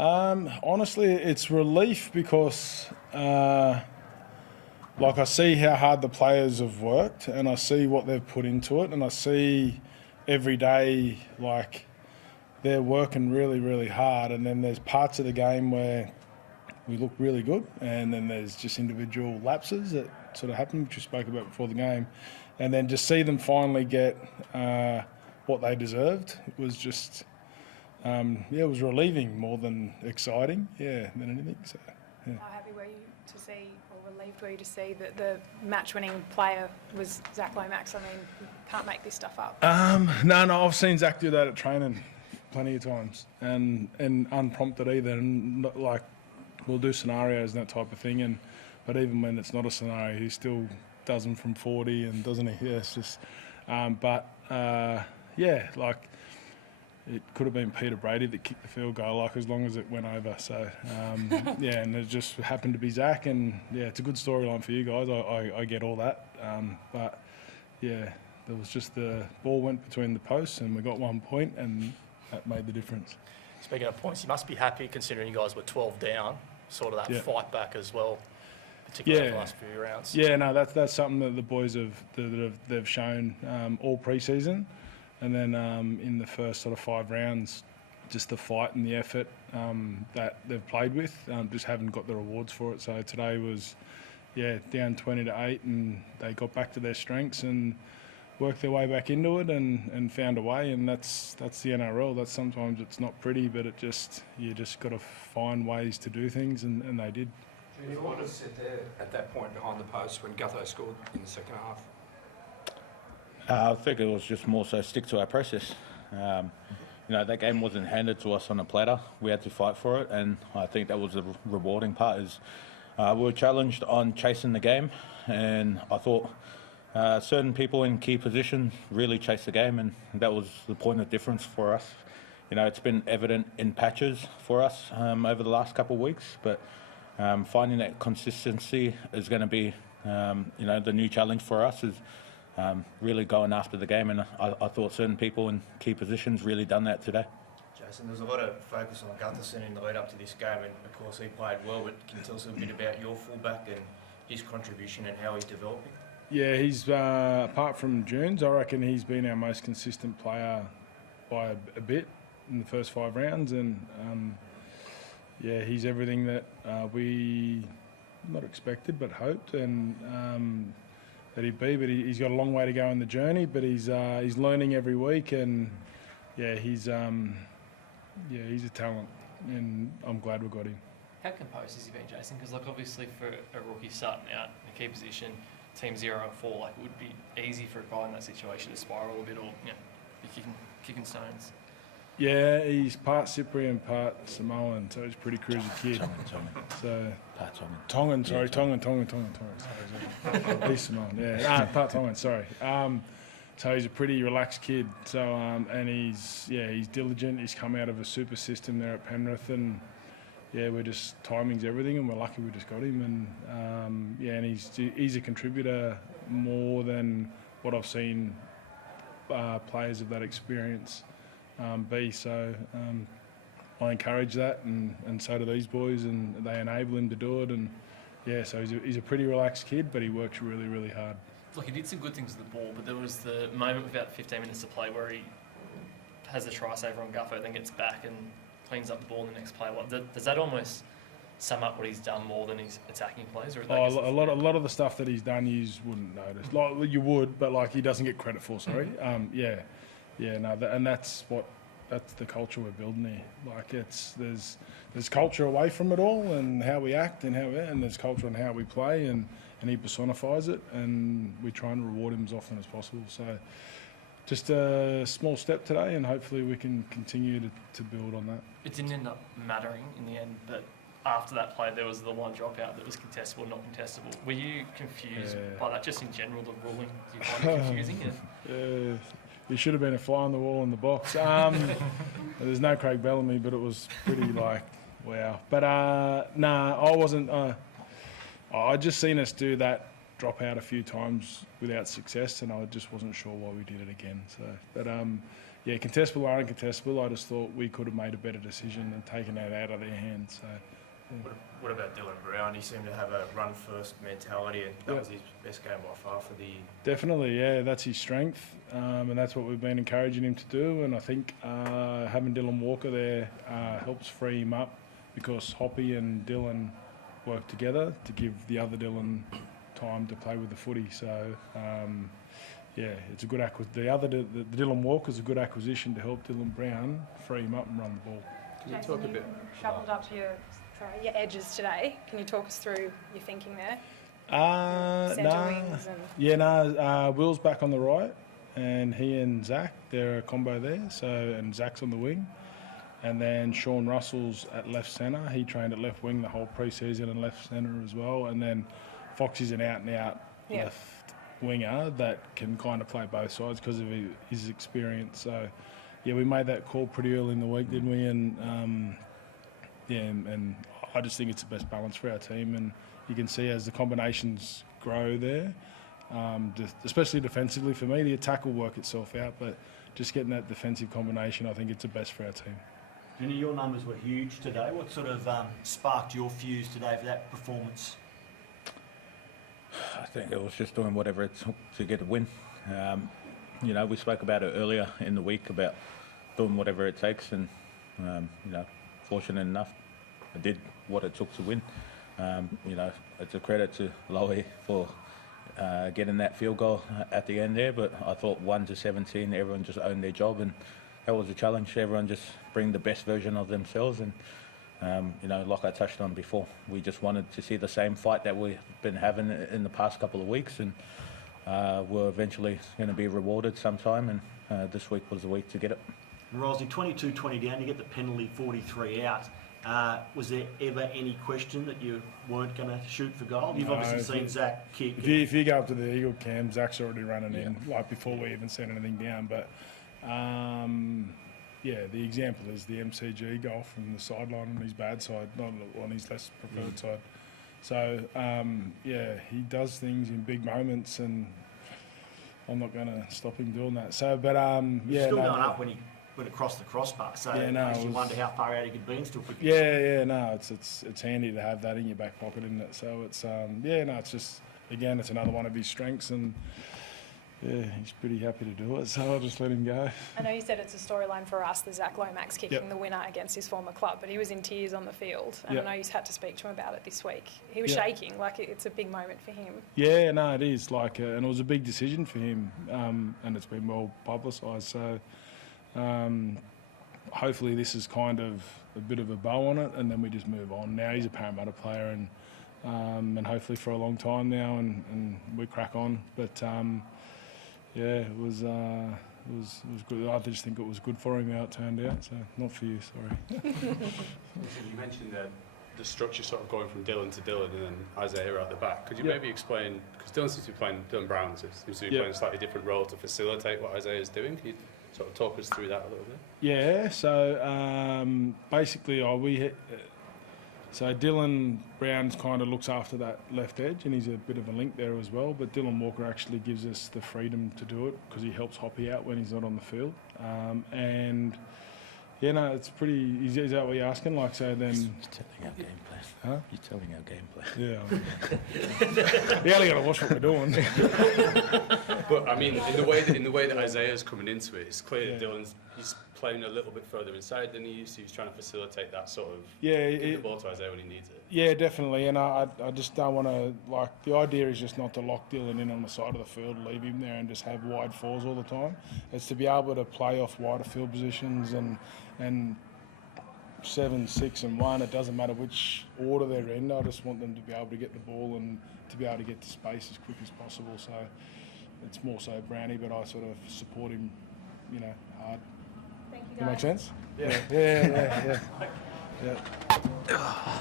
Honestly, it's relief because, I see how hard the players have worked, and I see what they've put into it, and I see every day, they're working really, really hard, and then there's parts of the game where we look really good, and then there's just individual lapses that sort of happen, which we spoke about before the game, and then just see them finally get what they deserved. It was just, it was relieving more than exciting, than anything. So, yeah. How happy were you to see, or relieved were you to see that the match-winning player was Zach Lomax? I mean, you can't make this stuff up. No, I've seen Zach do that at training plenty of times, and unprompted either, and we'll do scenarios and that type of thing, but even when it's not a scenario, he still does them from 40, and doesn't he? Yeah, it's just, it could have been Peter Brady that kicked the field goal, as long as it went over. So, and it just happened to be Zach, and it's a good storyline for you guys. I get all that, there was just the ball went between the posts, and we got 1 point, and that made the difference. Speaking of points, you must be happy considering you guys were 12 down, sort of that fight back as well, particularly in the last few rounds. Yeah, no, that's something that the boys they've shown all pre-season, and then in the first sort of 5 rounds, just the fight and the effort that they've played with, just haven't got the rewards for it. So today was, down 20-8, and they got back to their strengths and worked their way back into it and found a way, and that's the NRL. That's sometimes it's not pretty, but you just got to find ways to do things, and they did. What was said there at that point behind the post when Gutho scored in the second half? I think it was just more so stick to our process. That game wasn't handed to us on a platter. We had to fight for it, and I think that was the rewarding part. Is we were challenged on chasing the game, and I thought certain people in key positions really chased the game, and that was the point of difference for us. It's been evident in patches for us over the last couple of weeks, but finding that consistency is going to be, the new challenge for us is really going after the game, and I thought certain people in key positions really done that today. Jason, there was a lot of focus on Gutherson in the lead up to this game, and of course he played well, but can you tell us a bit about your fullback and his contribution and how he's developing? Yeah, he's, apart from Jones, I reckon he's been our most consistent player by a bit in the first 5 rounds, and he's everything that we not expected but hoped and that he'd be. But he's got a long way to go in the journey, but he's learning every week, and he's a talent, and I'm glad we got him. How composed has he been, Jason? Because obviously for a rookie starting out in a key position, team 0 and 4, it would be easy for a guy in that situation to spiral a bit, or be kicking stones. Yeah, he's part Cyprian, part Samoan, so he's a pretty cruisy kid. Tongan. He's Samoan, part Tongan, sorry. So he's a pretty relaxed kid. So and he's diligent. He's come out of a super system there at Penrith, and we're just timing's everything, and we're lucky we just got him. And and he's a contributor more than what I've seen players of that experience be. So I encourage that, and so do these boys, and they enable him to do it. And so he's a pretty relaxed kid, but he works really, really hard. Look, he did some good things with the ball, but there was the moment with about 15 minutes to play where he has the try saver on Gutho, then gets back and cleans up the ball in the next play. Does that almost sum up what he's done more than his attacking plays? Or a lot of the stuff that he's done, you wouldn't notice. You would, but he doesn't get credit for. Sorry. And that's the culture we're building here. There's culture away from it all, and how we act, and there's culture on how we play, and he personifies it, and we try and reward him as often as possible. So just a small step today, and hopefully we can continue to build on that. It didn't end up mattering in the end, but after that play there was the one dropout that was contestable, not contestable. Were you confused by that, just in general, the ruling? Do you find it confusing? He should have been a fly on the wall in the box. There's no Craig Bellamy, but it was pretty wow. But I wasn't. I just seen us do that drop out a few times without success, and I just wasn't sure why we did it again. So, but yeah, contestable or uncontestable, I just thought we could have made a better decision and taken that out of their hands. So. Yeah. What about Dylan Brown? He seemed to have a run-first mentality, and that was his best game by far for the year. Definitely, yeah, that's his strength, and that's what we've been encouraging him to do. And I think having Dylan Walker there helps free him up, because Hoppy and Dylan work together to give the other Dylan time to play with the footy. So, yeah, it's a good acquisition. The Dylan Walker's a good acquisition to help Dylan Brown free him up and run the ball. Can you Jason, talk a bit? Shuffled up to your edges today. Can you talk us through your thinking there? Centre wings and... Yeah, no. Will's back on the right, and he and Zach, they're a combo there. So, and Zach's on the wing, and then Sean Russell's at left centre. He trained at left wing the whole pre-season and left centre as well. And then Foxy's an out-and-out left winger that can kind of play both sides because of his experience. So, yeah, we made that call pretty early in the week, didn't we? And yeah, and I just think it's the best balance for our team, and you can see as the combinations grow there, especially defensively for me, the attack will work itself out, but just getting that defensive combination, I think it's the best for our team. Jenny, your numbers were huge today. What sort of sparked your fuse today for that performance? I think it was just doing whatever it took to get a win. You know, we spoke about it earlier in the week about doing whatever it takes, and you know, fortunate enough, I did what it took to win. You know, it's a credit to Lowy for getting that field goal at the end there, but I thought 1-17, everyone just owned their job, and that was a challenge. Everyone just bring the best version of themselves, and you know, like I touched on before, we just wanted to see the same fight that we've been having in the past couple of weeks, and we're eventually going to be rewarded sometime, and this week was the week to get it. Rosy, 22-20 down, you get the penalty, 43 out. Was there ever any question that you weren't going to shoot for goal? You've obviously seen Zach kick. If you go up to the Eagle cam, Zach's already running in, like before we even sent anything down. But yeah, the example is the MCG goal from the sideline on his bad side, not on his less preferred side. So yeah, he does things in big moments, and I'm not going to stop him doing that. So, but yeah, still going up when he went across the crossbar. So yeah, no, makes you wonder how far out he could be and still pick. Yeah, no, it's handy to have that in your back pocket, isn't it? So it's yeah, no, it's just, again, it's another one of his strengths, and yeah, he's pretty happy to do it. So I'll just let him go. I know you said it's a storyline for us, the Zach Lomax kicking the winner against his former club, but he was in tears on the field, and I know you had to speak to him about it this week. He was shaking, like it's a big moment for him. Yeah, no, it is, like, and it was a big decision for him, and it's been well publicised. So hopefully this is kind of a bit of a bow on it, and then we just move on. Now he's a Parramatta player, and hopefully for a long time now, and we crack on. But yeah, it was good. I just think it was good for him how it turned out. So not for you, sorry. You mentioned the structure sort of going from Dylan to Dylan and then Isaiah at the back. Could you maybe explain, because Dylan seems to be playing, Dylan Brown seems to be playing a slightly different role to facilitate what Isaiah is doing. Can you sort of talk us through that a little bit? Yeah, so basically so Dylan Brown kind of looks after that left edge, and he's a bit of a link there as well, but Dylan Walker actually gives us the freedom to do it because he helps Hoppy out when he's not on the field. And yeah, no, it's pretty, is that what you're asking? Like, so then... You're telling our game plan. Huh? You're telling our game plan. Yeah. You only got to watch what we're doing. But I mean, in the way that Isaiah's coming into it, it's clear that he's playing a little bit further inside than he used to. He's trying to facilitate that sort of give the ball to Isaiah when he needs it. Yeah, definitely. And I just don't want to, like, the idea is just not to lock Dylan in on the side of the field, leave him there and just have wide fours all the time. It's to be able to play off wider field positions and 7, 6 and 1, it doesn't matter which order they're in. I just want them to be able to get the ball and to be able to get to space as quick as possible. So it's more so Brownie, but I sort of support him, you know, hard. Thank you, That guys. make sense? Yeah. Yeah.